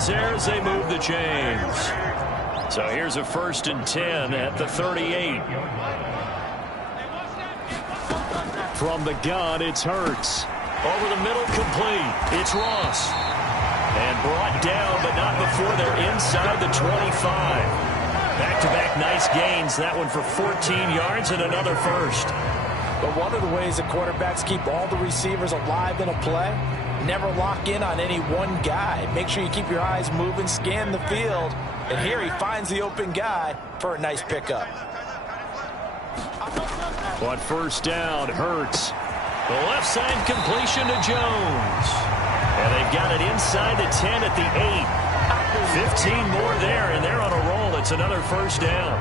yards there as they move the chains. So here's a 1st and 10 at the 38. From the gun, it's Hurts. Over the middle, complete. It's Ross. And brought down, but not before they're inside the 25. Back-to-back nice gains. That one for 14 yards and another first. But one of the ways that quarterbacks keep all the receivers alive in a play, never lock in on any one guy. Make sure you keep your eyes moving, scan the field. And here he finds the open guy for a nice pickup. On 1st down, Hurts. The left side completion to Jones. And they've got it inside the 10 at the 8. 15 more there, and they're on a roll. It's another 1st down.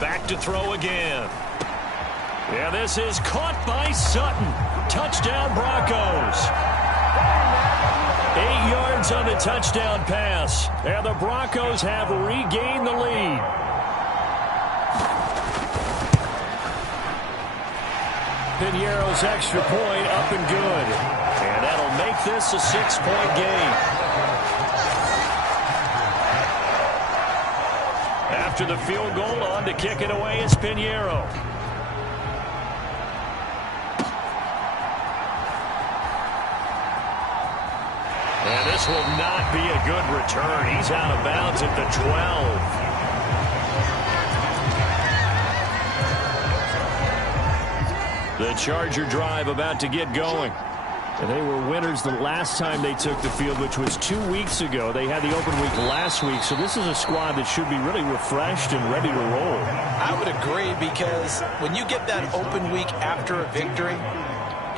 Back to throw again. Yeah, this is caught by Sutton. Touchdown, Broncos. 8 yards on the touchdown pass. And the Broncos have regained the lead. Piñeiro's extra point up and good. And that'll make this a 6-point game. After the field goal, on to kick it away is Piñeiro. And this will not be a good return. He's out of bounds at the 12. The Charger drive about to get going. And they were winners the last time they took the field, which was 2 weeks ago. They had the open week last week, so this is a squad that should be really refreshed and ready to roll. I would agree, because when you get that open week after a victory,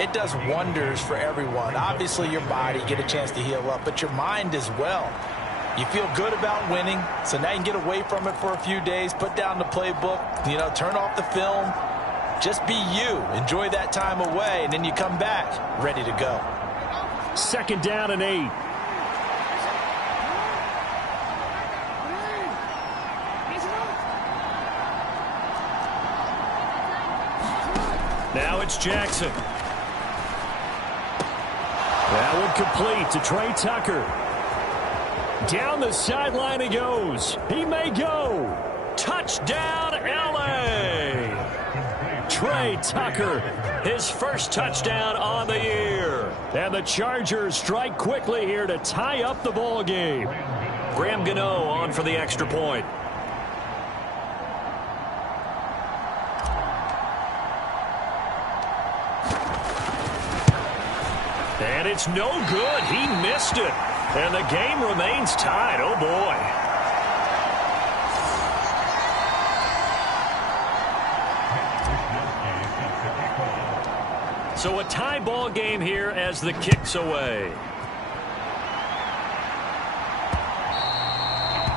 it does wonders for everyone. Obviously, your body, get a chance to heal up, but your mind as well. You feel good about winning, so now you can get away from it for a few days, put down the playbook, turn off the film. Just be you. Enjoy that time away, and then you come back ready to go. 2nd down and 8. Now it's Jackson. That one complete to Trey Tucker. Down the sideline he goes. He may go. Touchdown, L.A. Trey Tucker, his first touchdown on the year. And the Chargers strike quickly here to tie up the ball game. Graham Gano on for the extra point. And it's no good. He missed it. And the game remains tied. Oh, boy. So a tie ball game here as the kick's away.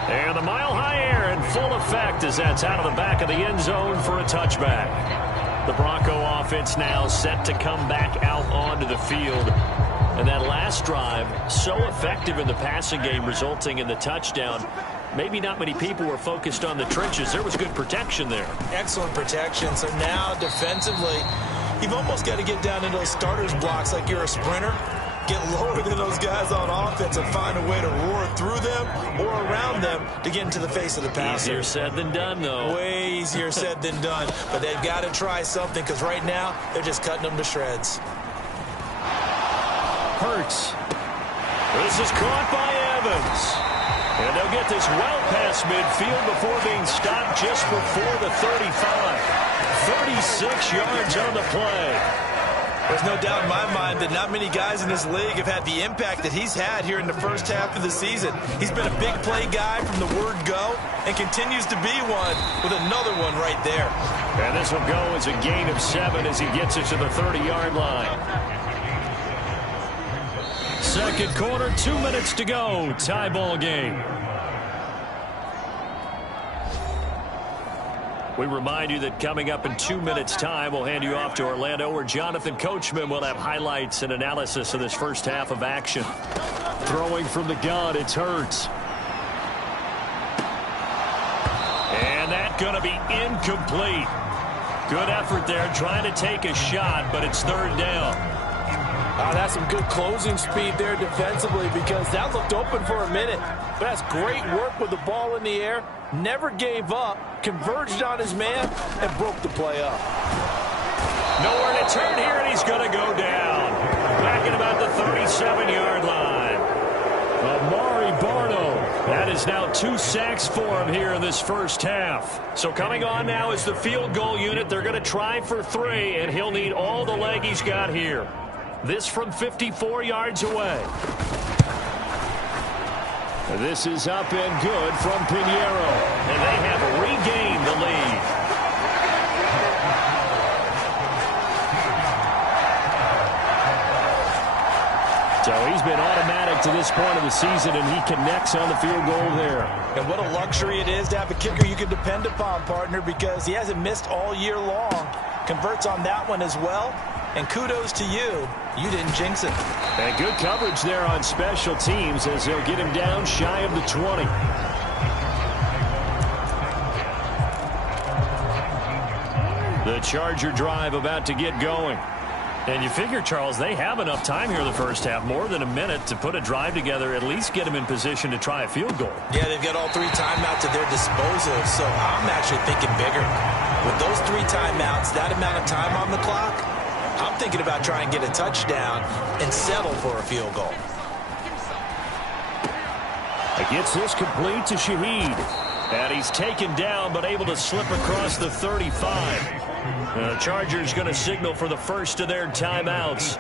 And the mile-high air in full effect as that's out of the back of the end zone for a touchback. The Bronco offense now set to come back out onto the field. And that last drive, so effective in the passing game, resulting in the touchdown. Maybe not many people were focused on the trenches. There was good protection there. Excellent protection. So now defensively, you've almost got to get down into those starters blocks like you're a sprinter. Get lower than those guys on offense and find a way to roar through them or around them to get into the face of the passer. Easier said than done, though. Way easier said than done. But they've got to try something, because right now they're just cutting them to shreds. Hurts. This is caught by Evans. And they'll get this well past midfield before being stopped just before the 35. 36 yards on the play. There's no doubt in my mind that not many guys in this league have had the impact that he's had here in the first half of the season. He's been a big play guy from the word go and continues to be one with another one right there. And this will go as a gain of 7 as he gets it to the 30-yard line. Second quarter, 2 minutes to go. Tie ball game. We remind you that coming up in 2 minutes' time, we'll hand you off to Orlando, where Jonathan Coachman will have highlights and analysis of this first half of action. Throwing from the gun, it's Hurts. And that's going to be incomplete. Good effort there trying to take a shot, but it's third down. That's some good closing speed there defensively because that looked open for a minute. But that's great work with the ball in the air. Never gave up, converged on his man, and broke the play up. Nowhere to turn here, and he's going to go down. Back at about the 37-yard line. Amari Barno. That is now 2 sacks for him here in this first half. So coming on now is the field goal unit. They're going to try for 3, and he'll need all the leg he's got here. This from 54 yards away. This is up and good from Pinheiro. And they have regained the lead. So he's been automatic to this point of the season, and he connects on the field goal there. And what a luxury it is to have a kicker you can depend upon, partner, because he hasn't missed all year long. Converts on that one as well. And kudos to you. You didn't jinx it. And good coverage there on special teams as they'll get him down shy of the 20. The Charger drive about to get going. And you figure, Charles, they have enough time here in the first half, more than a minute, to put a drive together, at least get them in position to try a field goal. Yeah, they've got all 3 timeouts at their disposal, so I'm actually thinking bigger. With those 3 timeouts, that amount of time on the clock, I'm thinking about trying to get a touchdown and settle for a field goal. It gets this complete to Shaheed. And he's taken down, but able to slip across the 35. The Chargers going to signal for the first of their timeouts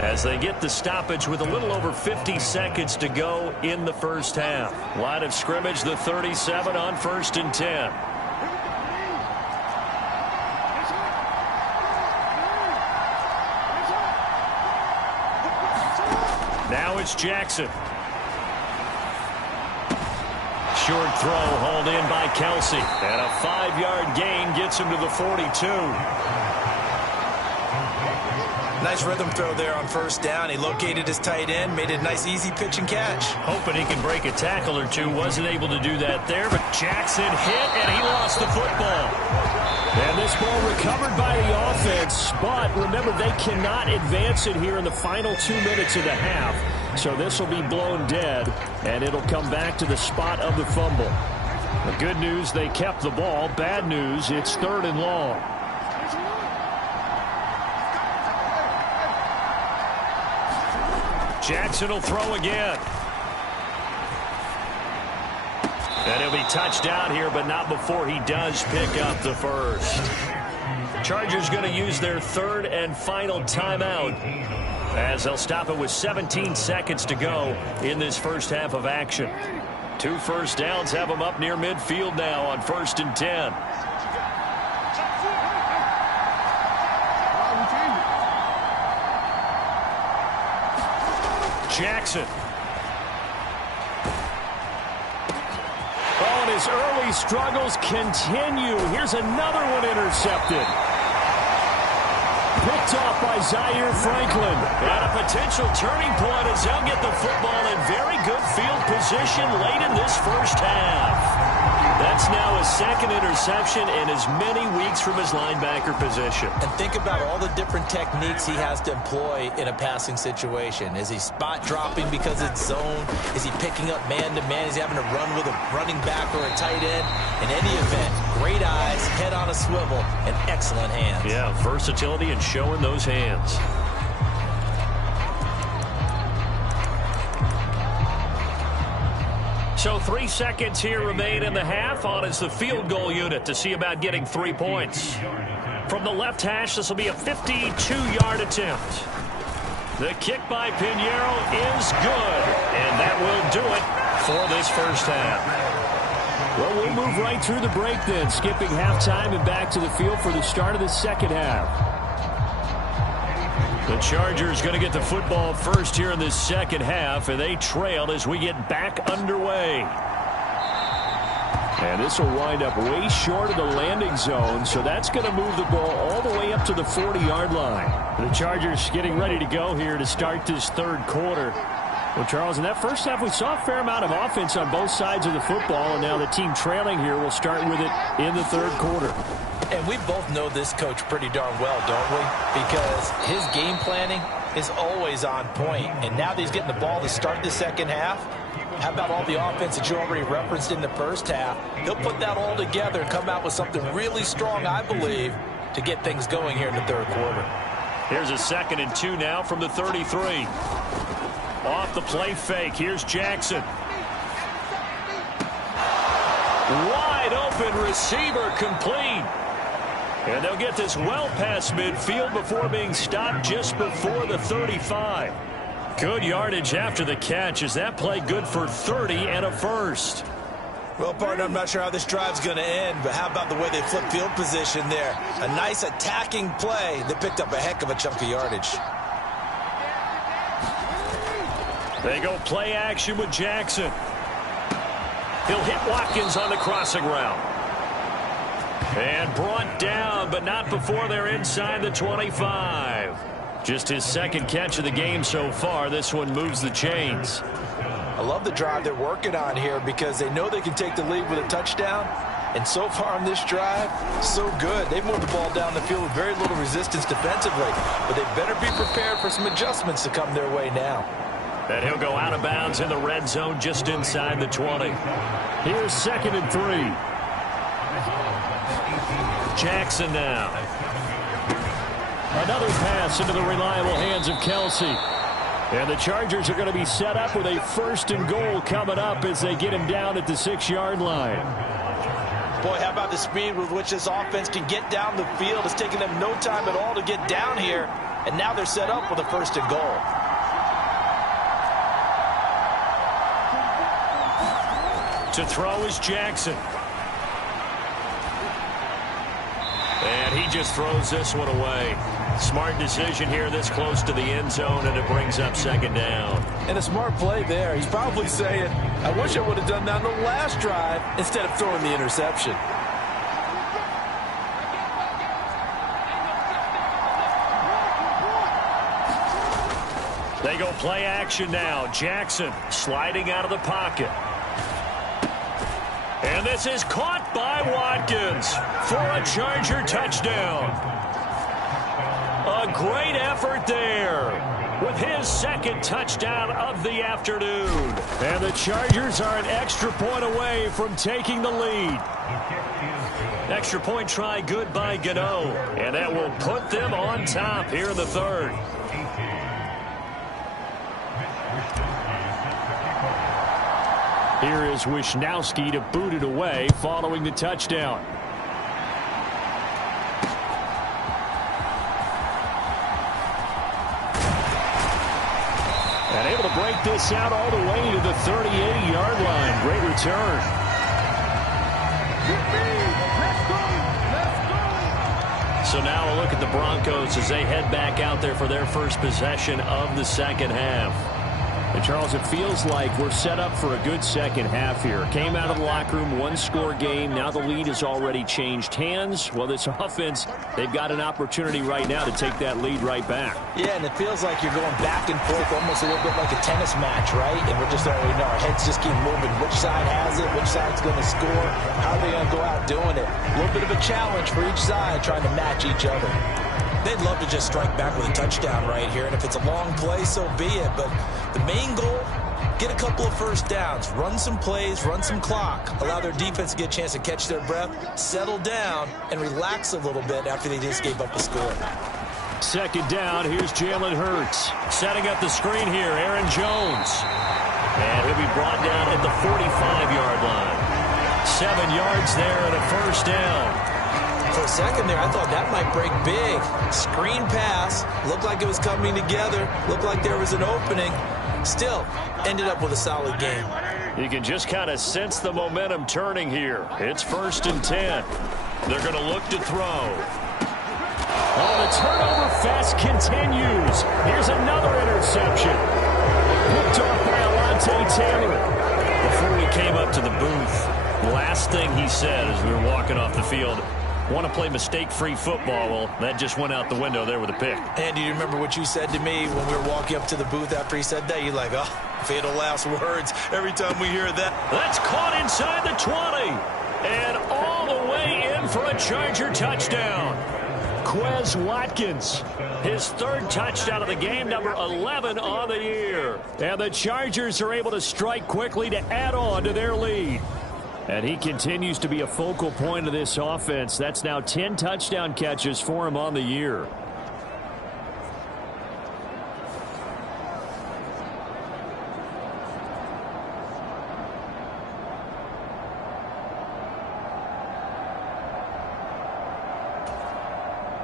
as they get the stoppage with a little over 50 seconds to go in the first half. Line of scrimmage, the 37 on 1st and 10. Now it's Jackson. Short throw hauled in by Kelsey. And a 5-yard gain gets him to the 42. Nice rhythm throw there on 1st down. He located his tight end, made it a nice easy pitch and catch. Hoping he can break a tackle or two. Wasn't able to do that there, but Jackson hit, and he lost the football. And this ball recovered by the offense, but remember, they cannot advance it here in the final 2 minutes of the half. So this will be blown dead, and it'll come back to the spot of the fumble. The good news, they kept the ball. Bad news, it's 3rd and long. Jackson will throw again. And he'll be touched out here, but not before he does pick up the first. Chargers going to use their 3rd and final timeout, as they'll stop it with 17 seconds to go in this first half of action. 2 first downs have them up near midfield now on 1st and 10. Jackson. Oh, and his early struggles continue. Here's another one intercepted. Picked off by Zaire Franklin. And a potential turning point as they'll get the football in very good field position late in this first half. That's now his 2nd interception in as many weeks from his linebacker position. And think about all the different techniques he has to employ in a passing situation. Is he spot dropping because it's zone? Is he picking up man-to-man? Is he having to run with a running back or a tight end? In any event, great eyes, head on a swivel, and excellent hands. Yeah, versatility and showing those hands. So 3 seconds here remain in the half. On is the field goal unit to see about getting 3 points. From the left hash, this will be a 52-yard attempt. The kick by Pinheiro is good, and that will do it for this first half. Well, we'll move right through the break then, skipping halftime and back to the field for the start of the second half. The Chargers going to get the football first here in this second half, and they trail as we get back underway. And this will wind up way short of the landing zone, so that's going to move the ball all the way up to the 40-yard line. The Chargers getting ready to go here to start this 3rd quarter. Well, Charles, in that first half, we saw a fair amount of offense on both sides of the football, and now the team trailing here will start with it in the 3rd quarter. And we both know this coach pretty darn well, don't we? Because his game planning is always on point. And now that he's getting the ball to start the second half, how about all the offense that you already referenced in the first half? He'll put that all together and come out with something really strong, I believe, to get things going here in the third quarter. Here's a 2nd and 2 now from the 33. Off the play fake. Here's Jackson. Wide open receiver complete. And they'll get this well past midfield before being stopped just before the 35. Good yardage after the catch. Is that play good for 30 and a first? Well, partner, I'm not sure how this drive's going to end, but how about the way they flip field position there? A nice attacking play that picked up a heck of a chunk of yardage. They go play action with Jackson. He'll hit Watkins on the crossing route. And brought down, but not before they're inside the 25. Just his 2nd catch of the game so far. This one moves the chains. I love the drive they're working on here because they know they can take the lead with a touchdown. And so far on this drive, so good. They've moved the ball down the field with very little resistance defensively. But they better be prepared for some adjustments to come their way now. And he'll go out of bounds in the red zone just inside the 20. Here's 2nd and 3. Jackson now. Another pass into the reliable hands of Kelsey. And the Chargers are going to be set up with a 1st and goal coming up as they get him down at the 6-yard line. Boy, how about the speed with which this offense can get down the field? It's taking them no time at all to get down here. And now they're set up with a 1st and goal. To throw is Jackson. And he just throws this one away. Smart decision here this close to the end zone, and it brings up 2nd down. And a smart play there. He's probably saying, I wish I would have done that on the last drive instead of throwing the interception. They go play action now. Jackson sliding out of the pocket. And this is caught by Watkins for a Charger touchdown. A great effort there with his 2nd touchdown of the afternoon. And the Chargers are an extra point away from taking the lead. Extra point try good by Gano. And that will put them on top here in the 3rd. Here is Wisnowski to boot it away following the touchdown. And able to break this out all the way to the 38-yard line. Great return. So now a look at the Broncos as they head back out there for their first possession of the 2nd half. And Charles, it feels like we're set up for a good second half here. Came out of the locker room, 1-score game. Now the lead has already changed hands. Well, this offense, they've got an opportunity right now to take that lead right back. Yeah, and it feels like you're going back and forth almost a little bit like a tennis match, right? And we're just already know our heads just keep moving. Which side has it? Which side's going to score? How are they going to go out doing it? A little bit of a challenge for each side trying to match each other. They'd love to just strike back with a touchdown right here, and if it's a long play, so be it. But the main goal, get a couple of first downs, run some plays, run some clock, allow their defense to get a chance to catch their breath, settle down, and relax a little bit after they just gave up a score. 2nd down, here's Jalen Hurts. Setting up the screen here, Aaron Jones. And he'll be brought down at the 45-yard line. 7 yards there and a 1st down. For a second there, I thought that might break big. Screen pass. Looked like it was coming together. Looked like there was an opening. Still, ended up with a solid game. You can just kind of sense the momentum turning here. It's 1st and 10. They're going to look to throw. Oh, the turnover fest continues. Here's another interception. Picked off by Alontae Taylor. Before we came up to the booth, last thing he said as we were walking off the field, want to play mistake-free football. Well, that just went out the window there with a pick. And do you remember what you said to me when we were walking up to the booth after he said that? You're like, oh, fatal last words every time we hear that. That's caught inside the 20. And all the way in for a Charger touchdown. Quez Watkins, his third touchdown of the game, number 11 on the year. And the Chargers are able to strike quickly to add on to their lead. And he continues to be a focal point of this offense. That's now 10 touchdown catches for him on the year.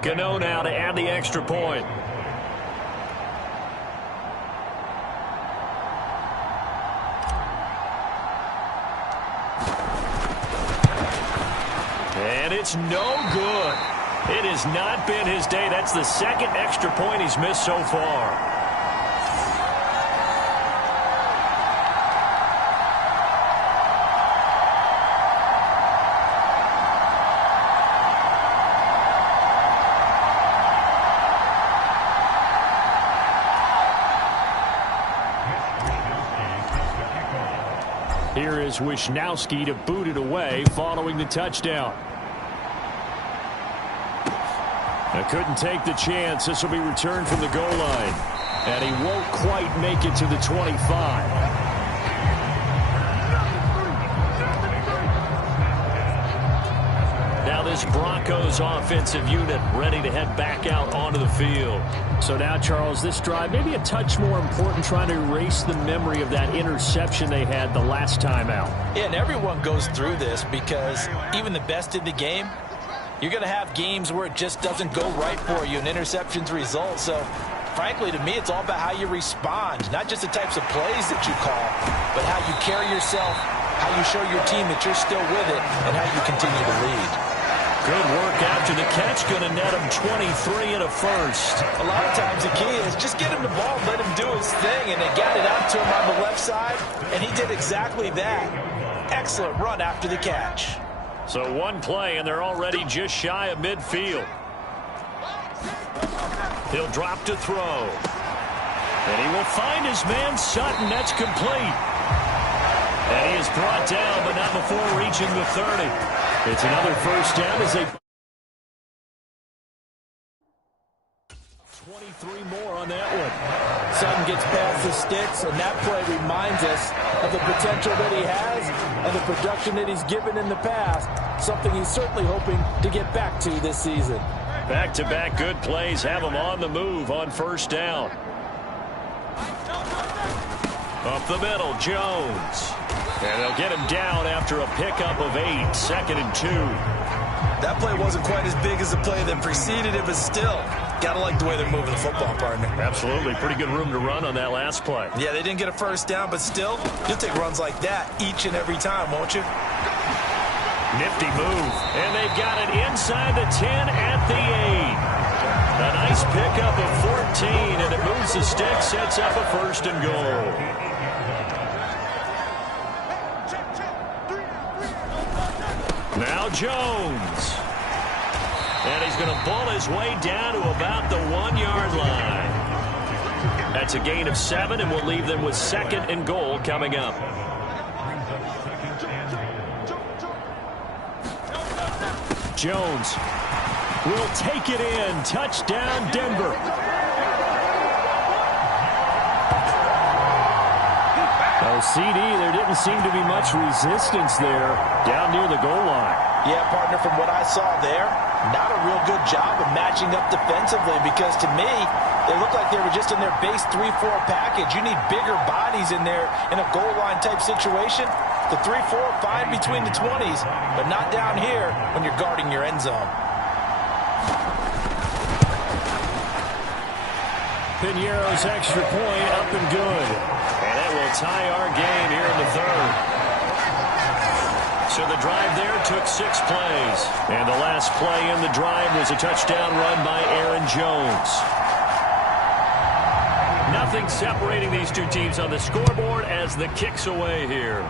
Gano now to add the extra point. And it's no good. It has not been his day. That's the second extra point he's missed so far. Here is Wisnowski to boot it away following the touchdown. Couldn't take the chance. This will be returned from the goal line. And he won't quite make it to the 25. Now this Broncos offensive unit ready to head back out onto the field. So now, Charles, this drive maybe a touch more important, trying to erase the memory of that interception they had the last time out. Yeah, and everyone goes through this because even the best in the game, you're going to have games where it just doesn't go right for you and interceptions result. So, frankly, to me, it's all about how you respond, not just the types of plays that you call, but how you carry yourself, how you show your team that you're still with it, and how you continue to lead. Good work after the catch. Going to net him 23 and a first. A lot of times the key is just get him the ball, let him do his thing, and they got it out to him on the left side, and he did exactly that. Excellent run after the catch. So one play, and they're already just shy of midfield. He'll drop to throw. And he will find his man Sutton. That's complete. And he is brought down, but not before reaching the 30. It's another first down as they... 23 more on that one. Sutton gets past the sticks, and that play reminds us of the potential that he has and the production that he's given in the past, something he's certainly hoping to get back to this season. Back-to-back good plays have him on the move on first down. Up the middle, Jones. And they'll get him down after a pickup of 8, 2nd and 2. That play wasn't quite as big as the play that preceded it, but still, gotta like the way they're moving the football, partner. Absolutely. Pretty good room to run on that last play. Yeah, they didn't get a first down, but still, you'll take runs like that each and every time, won't you? Nifty move. And they've got it inside the 10 at the 8. A nice pickup of 14, and it moves the stick, sets up a first and goal. Now Jones. And he's going to ball his way down to about the 1-yard line. That's a gain of 7, and we'll leave them with 2nd and goal coming up. Jones will take it in. Touchdown, Denver. Oh, CD, there didn't seem to be much resistance there down near the goal line. Yeah, partner, from what I saw there, not a real good job of matching up defensively, because to me, they looked like they were just in their base 3-4 package. You need bigger bodies in there in a goal line type situation. The 3-4, fine between the 20s, but not down here when you're guarding your end zone. Piñeiro's extra point up and good. And that will tie our game here in the 3rd. So the drive there took 6 plays. And the last play in the drive was a touchdown run by Aaron Jones. Nothing separating these two teams on the scoreboard as the kick's away here.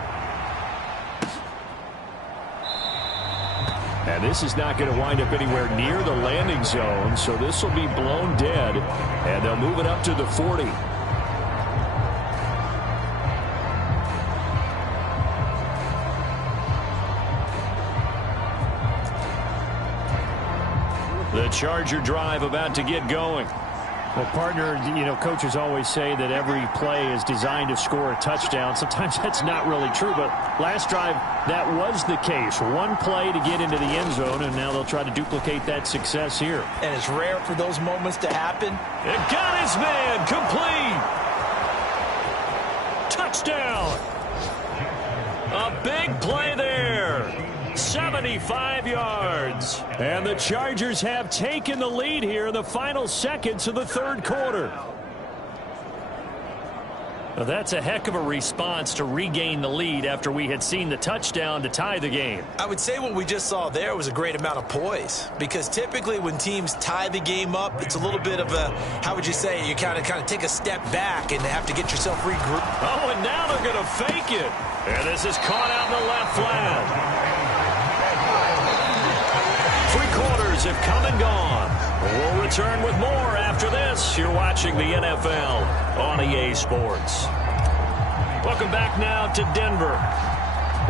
And this is not going to wind up anywhere near the landing zone, so this will be blown dead, and they'll move it up to the 40. The Charger drive about to get going. Well, partner, coaches always say that every play is designed to score a touchdown. Sometimes that's not really true, but last drive, that was the case. One play to get into the end zone, and now they'll try to duplicate that success here. And it's rare for those moments to happen. It got his man complete. Touchdown. A big play there. 75 yards. And the Chargers have taken the lead here in the final seconds of the third quarter. Well, that's a heck of a response to regain the lead after we had seen the touchdown to tie the game. I would say what we just saw there was a great amount of poise, because typically when teams tie the game up, it's a little bit of a, how would you say, you kind of take a step back and have to get yourself regrouped. Oh, and now they're going to fake it. And this is caught out in the left flat. Three quarters have come and gone. We'll return with more after this. You're watching the NFL on EA Sports. Welcome back now to Denver,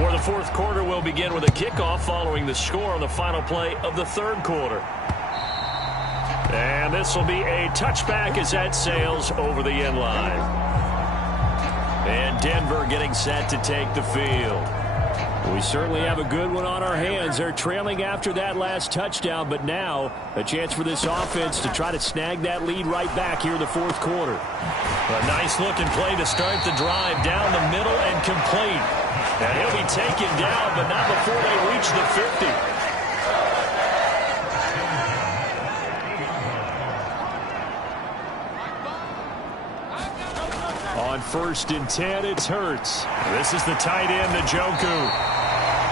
where the fourth quarter will begin with a kickoff following the score on the final play of the third quarter. And this will be a touchback as that sails over the end line. And Denver getting set to take the field. We certainly have a good one on our hands. They're trailing after that last touchdown, but now a chance for this offense to try to snag that lead right back here in the fourth quarter. A nice-looking play to start the drive down the middle and complete. And he'll be taken down, but not before they reach the 50. On 1st and 10, it's Hurts. This is the tight end, Njoku.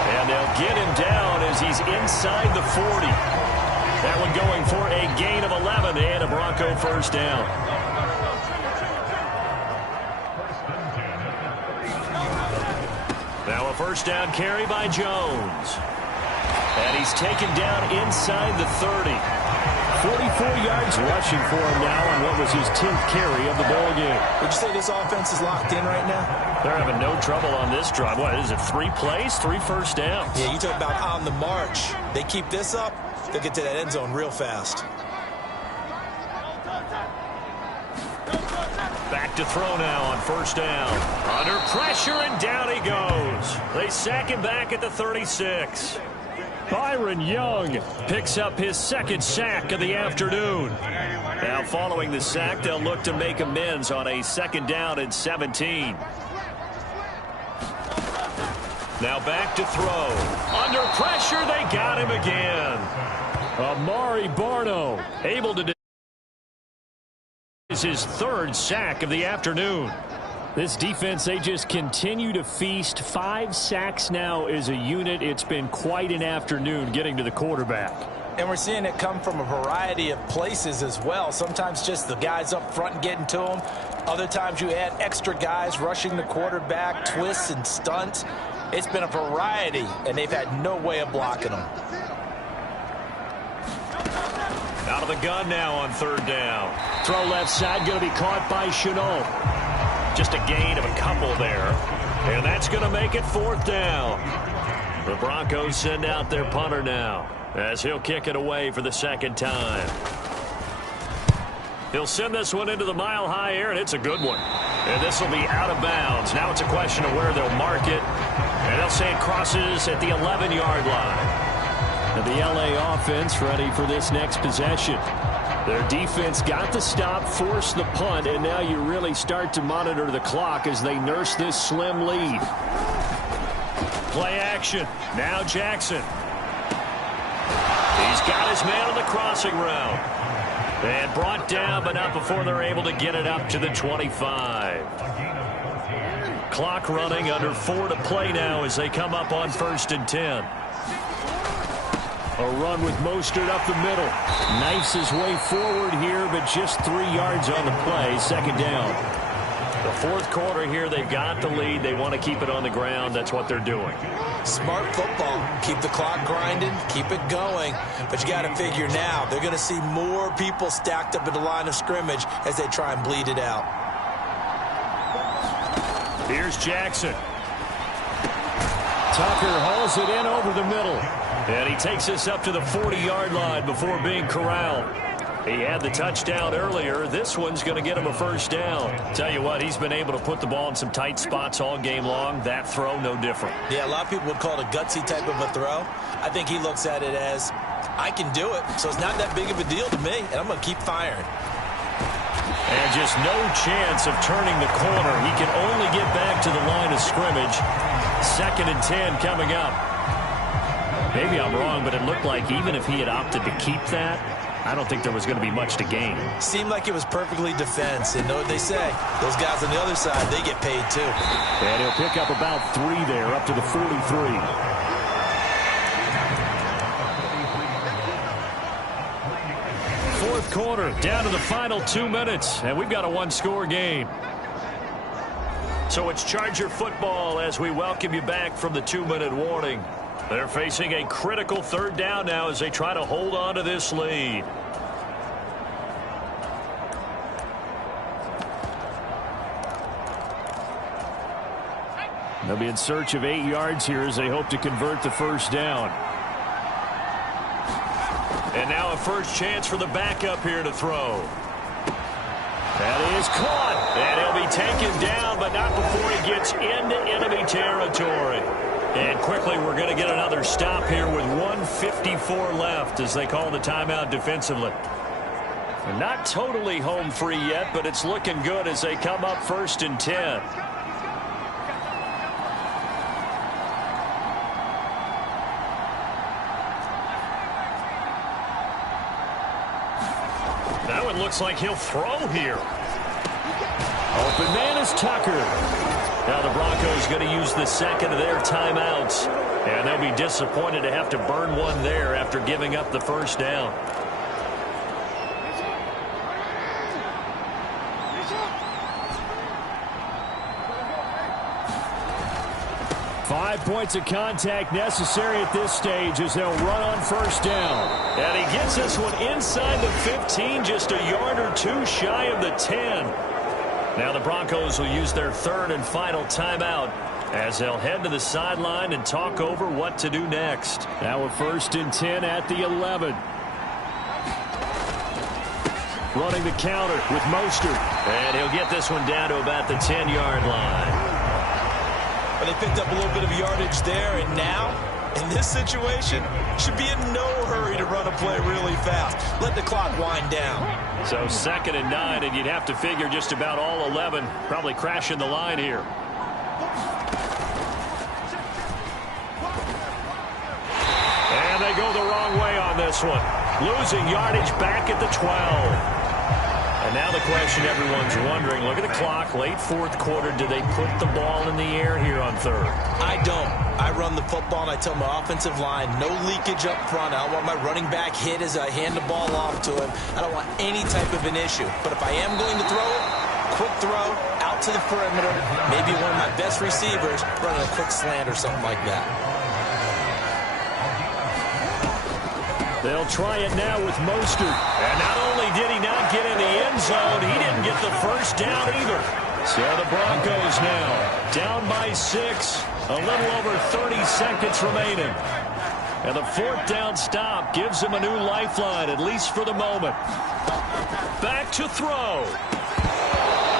And they'll get him down as he's inside the 40. That one going for a gain of 11 and a Bronco first down. Now a first down carry by Jones. And he's taken down inside the 30. 44 yards rushing for him now on what was his 10th carry of the ball game. Would you say this offense is locked in right now? They're having no trouble on this drive. What is it, 3 plays, 3 first downs? Yeah, you talk about on the march. They keep this up, they'll get to that end zone real fast. Back to throw now on first down. Under pressure, and down he goes. They sack him back at the 36. Byron Young picks up his second sack of the afternoon. Now following the sack, they'll look to make amends on a 2nd down and 17. Now back to throw. Under pressure, they got him again. Amari Barno able to is his 3rd sack of the afternoon. This defense, they just continue to feast. 5 sacks now as a unit. It's been quite an afternoon getting to the quarterback. And we're seeing it come from a variety of places as well. Sometimes just the guys up front getting to them. Other times you add extra guys rushing the quarterback, twists and stunts. It's been a variety, and they've had no way of blocking them. Out of the gun now on 3rd down. Throw left side, going to be caught by Chenault. Just a gain of a couple there. And that's going to make it 4th down. The Broncos send out their punter now as he'll kick it away for the 2nd time. He'll send this one into the mile-high air, and it's a good one. And this will be out of bounds. Now it's a question of where they'll mark it. And they'll say it crosses at the 11-yard line. And the LA offense ready for this next possession. Their defense got the stop, forced the punt, and now you really start to monitor the clock as they nurse this slim lead. Play action. Now Jackson. He's got his man on the crossing route. And brought down, but not before they're able to get it up to the 25. Clock running, under 4 to play now as they come up on 1st and 10. A run with Mostert up the middle. Knifes his way forward here, but just 3 yards on the play. 2nd down. The 4th quarter here, they've got the lead. They want to keep it on the ground. That's what they're doing. Smart football. Keep the clock grinding. Keep it going. But you got to figure now, they're going to see more people stacked up at the line of scrimmage as they try and bleed it out. Here's Jackson. Tucker hauls it in over the middle. And he takes us up to the 40-yard line before being corralled. He had the touchdown earlier. This one's going to get him a first down. Tell you what, he's been able to put the ball in some tight spots all game long. That throw, no different. Yeah, a lot of people would call it a gutsy type of a throw. I think he looks at it as, I can do it, so it's not that big of a deal to me, and I'm going to keep firing. And just no chance of turning the corner. He can only get back to the line of scrimmage. 2nd and 10 coming up. Maybe I'm wrong, but it looked like even if he had opted to keep that, I don't think there was going to be much to gain. Seemed like it was perfectly defense. And know what they say? Those guys on the other side, they get paid too. And he'll pick up about 3 there, up to the 43. Fourth quarter, down to the final 2 minutes, and we've got a one-score game. So it's Charger football as we welcome you back from the 2-minute warning. They're facing a critical 3rd down now as they try to hold on to this lead. They'll be in search of 8 yards here as they hope to convert the first down. And now a first chance for the backup here to throw. That is caught. And he'll be taken down, but not before he gets into enemy territory. And quickly we're going to get another stop here with 1:54 left as they call the timeout defensively. They're not totally home free yet, but it's looking good as they come up 1st and 10. Now it looks like he'll throw here. Open man is Tucker. Now the Broncos going to use the 2nd of their timeouts. And they'll be disappointed to have to burn one there after giving up the first down. Five points of contact necessary at this stage as they'll run on first down. And he gets this one inside the 15, just a yard or 2 shy of the 10. Now the Broncos will use their 3rd and final timeout as they'll head to the sideline and talk over what to do next. Now a 1st and 10 at the 11. Running the counter with Mostert. And he'll get this one down to about the 10-yard line. But they picked up a little bit of yardage there, and now, in this situation, should be in no hurry to run a play really fast. Let the clock wind down. So 2nd and 9, and you'd have to figure just about all 11 probably crashing the line here. And they go the wrong way on this one. Losing yardage back at the 12. And now the question everyone's wondering, look at the clock, late 4th quarter, do they put the ball in the air here on 3rd? I don't. I run the football and I tell my offensive line, no leakage up front. I don't want my running back hit as I hand the ball off to him. I don't want any type of an issue. But if I am going to throw it, quick throw, out to the perimeter, maybe one of my best receivers running a quick slant or something like that. They'll try it now with Mostert. And not only did he not get in the end zone, he didn't get the first down either. So the Broncos now down by 6, a little over 30 seconds remaining. And the 4th down stop gives him a new lifeline, at least for the moment. Back to throw.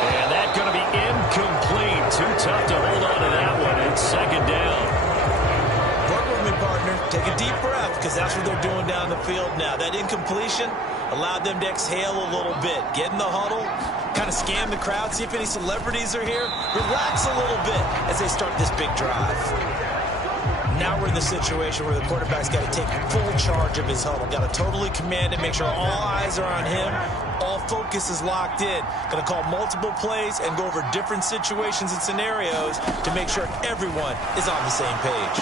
And that's going to be incomplete. Too tough to hold on to that one. It's 2nd down. Work with me, partner. Take a deep breath, because that's what they're doing down the field now. That incompletion allowed them to exhale a little bit. Get in the huddle, kind of scan the crowd, see if any celebrities are here. Relax a little bit as they start this big drive. Now we're in the situation where the quarterback's got to take full charge of his huddle. Got to totally command it, make sure all eyes are on him. All focus is locked in. Going to call multiple plays and go over different situations and scenarios to make sure everyone is on the same page.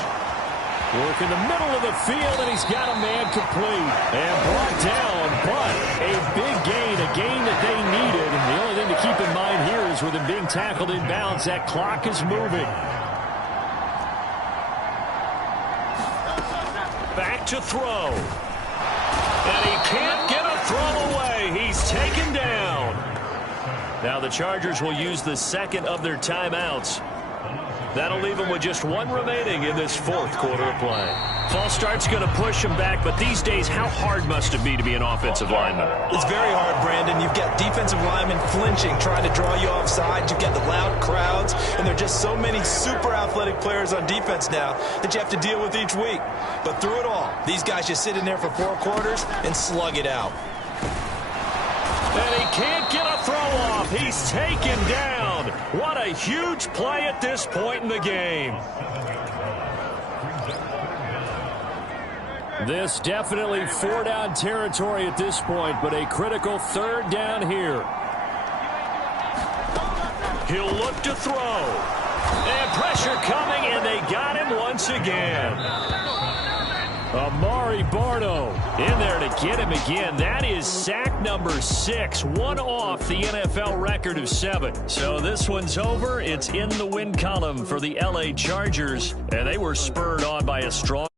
Work in the middle of the field, and he's got a man complete. And brought down, but a big gain, a gain that they needed. And the only thing to keep in mind here is with him being tackled in bounds, that clock is moving. Back to throw. And he can't get a throw away. He's taken down. Now the Chargers will use the 2nd of their timeouts. That'll leave them with just 1 remaining in this 4th quarter of play. False start's going to push him back, but these days, how hard must it be to be an offensive lineman? It's very hard, Brandon. You've got defensive linemen flinching, trying to draw you off sides. You've got the loud crowds, and there are just so many super athletic players on defense now that you have to deal with each week. But through it all, these guys just sit in there for 4 quarters and slug it out. And he can't get a throw off. He's taken down. What a huge play at this point in the game. This definitely 4-down territory at this point, but a critical 3rd down here. He'll look to throw. And pressure coming, and they got him once again. Amari Barno in there to get him again. That is sack number 6, one off the NFL record of 7. So this one's over. It's in the win column for the LA Chargers, and they were spurred on by a strong